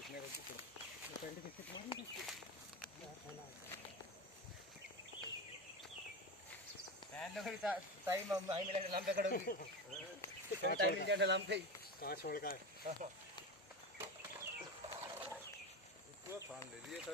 इसने रोटी पड़ा पेंट किससे तुम्हारी पैन तो टाइम आई मिला नाम पे करोगी टाइम मिल जाए नाम पे कहां छोड़ का है इसको फान ले लिए तो